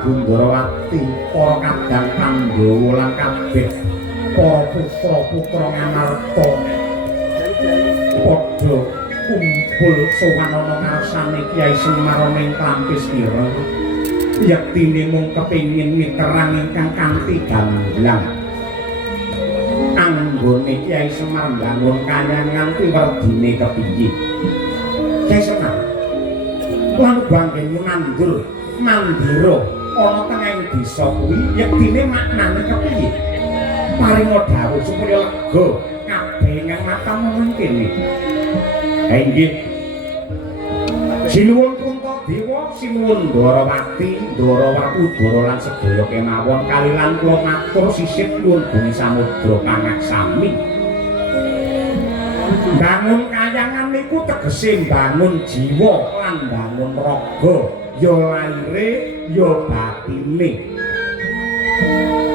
Prabu Ndarawati, para kadang Pandhawa lan kabeh para putra-putra Ngamarta padha kumpul sowan ana ngarsane Kyai Semar ning Klampis Ireng. Yektine mung kepengin miterang ingkang kanthi gamblang. Anggone Kyai Semar mbangun kayan nganti werdine kepiye. Kyai Semar lan bangkene nandur mandira ana tengahing desa kuwi yektine maknane kepiye? Paringa dawuh supaya lega kabeh ingkang matamu kene. Ha inggih. Sinuwun Puntadewa, sinuwun Ndarawati, Ndarawati lan sedaya kemawon kalilan kula matur sisih nuwun bumi samudra pangaksami. Bangun kayangan niku tegese bangun jiwa lan bangun raga, ya laire ya batine.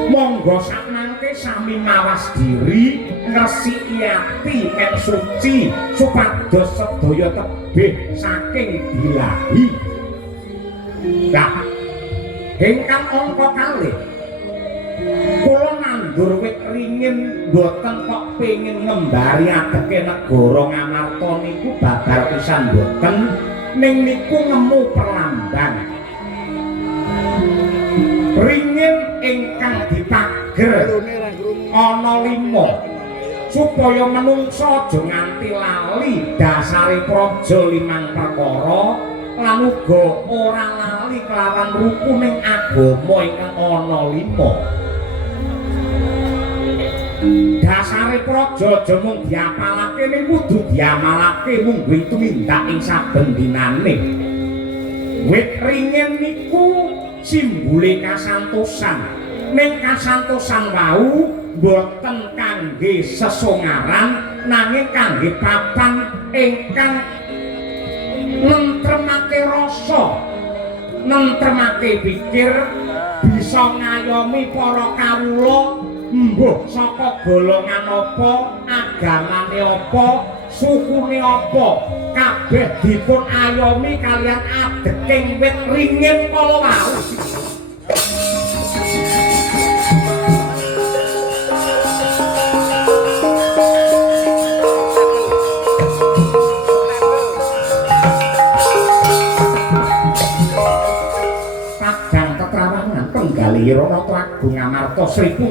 Monggo sakmangke sami mawas diri, ngresiki ati nek suci supados sedaya tebih saking bilahi. Lah, ingkang angka kalih kula nandur wit ringin mboten kok pengin ngembari adeke negara Ngamarta niku babar pisan mboten, ning niku nemu perlambang ringin ingkang dipager ana 5 supaya menungsa aja nganti lali dasare praja 5 perkara lan uga ora lali kelawan rukuning agama ingkang ana 5. Dasare praja aja mung diapalake ning kudu diamalake mung tumindak ing saben dinane. Wit ringin niku simbole kasantosan. Ning kasantosan wau boten kangge sesongaran nanging kangge papan ingkang nentremake rasa, nentremake pikir, bisa ngayomi para kawula mbuh saka golongan apa, agamane apa, sukune apa, kabeh dipun ayomi kalian adeking wit ringin kala wau. Padang tetrawangan Penggalih Ranata Agung Ngamarta Sri